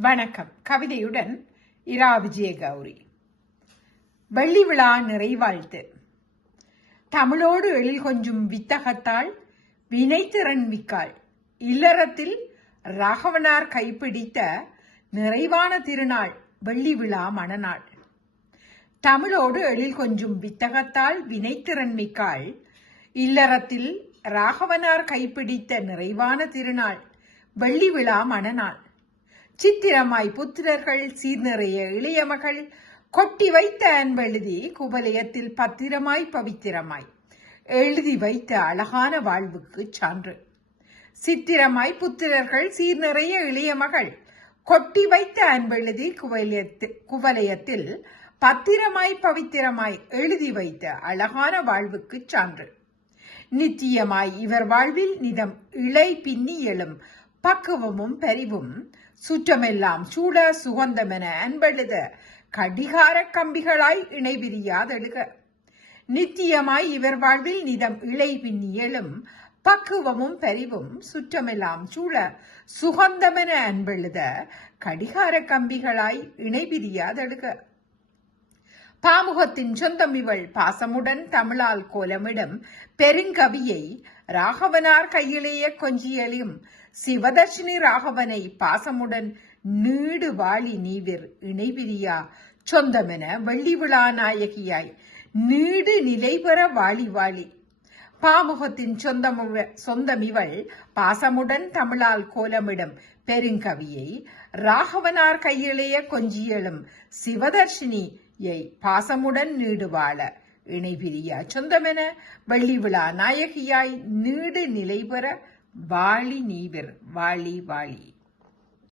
வணக்கம். கவிதையுடன் இரா விஜயகௌரி. வெள்ளி விழா நிறைவாழ்த்து. தமிழோடு எழில் கொஞ்சும் வித்தகத்தாள் வினைத்திறன் மிக்காள் இல்லறத்தில் ராகவனார் கைப்பிடித்த நிறைவான திருநாள் வெள்ளி விழா மணநாள். தமிழோடு எழில் கொஞ்சும் வித்தகத்தாள் வினைத்திறன் மிக்காள் இல்லறத்தில் ராகவனார் கைப்பிடித்த நிறைவான திருநாள் வெள்ளி விழா மணநாள். சித்திரமாய் புத்திரர்கள் சீர்நிறைய இளைய மகள் கொட்டி வைத்த அன்பெழுதி குவலயத்தில் பத்திரமாய் பவித்திரமாய் எழுதி வைத்த அழகான வாழ்வுக்கு சான்று. சித்திரமாய் புத்திரர்கள் சீர்நிறைய இளைய மகள் கொட்டி வைத்த அன்பெழுதி குவலயத்தில் பத்திரமாய் பவித்திரமாய் எழுதி வைத்த அழகான வாழ்வுக்கு சான்று. நித்தியமாய் இவர் வாழ்வில் நிதம் இளை பின்னி எழும் பக்குவமும் பரிவும் சுற்றமெல்லாம் சூட சுகந்தமென அன்பெழுத கடிகார கம்பிகளாய் இணைபிரியாதெழுக. நித்தியமாய் இவர் வாழ்வில் நிதம் இளை பின்னி எழும் பக்குவமும் பரிவும் சுற்றமெல்லாம் சூழ சுகந்தமென அன்பெழுத கடிகார கம்பிகளாய் இணைபிரியாதெழுக. பாமுகத்தின் சொந்தம் இவள் பாசமுடன் தமிழால் கோலமிடும் பெருங்கவியை ராகவனார் கையிலேய கொஞ்சியலியும் சிவதர்ஷினி ராகவனை பாசமுடன் நீடு வாழி நீவிர் இணைபிரியா சொந்தமென வெள்ளி விழா நாயகியாய் நீடு நிலை பெற வாழி வாழி. பாமுகத்தின் சொந்தம் இவள் பாசமுடன் தமிழால் கோலமிடும் பெருங்கவியை ராகவனார் கையிலேய கொஞ்சியலும் சிவதர்ஷினியை பாசமுடன் நீடு வாழ இணைபிரியா சொந்தமென வெள்ளி விழா நாயகியாய் நீடு நிலை பெற வாழி நீவிர் வாழி வாழி.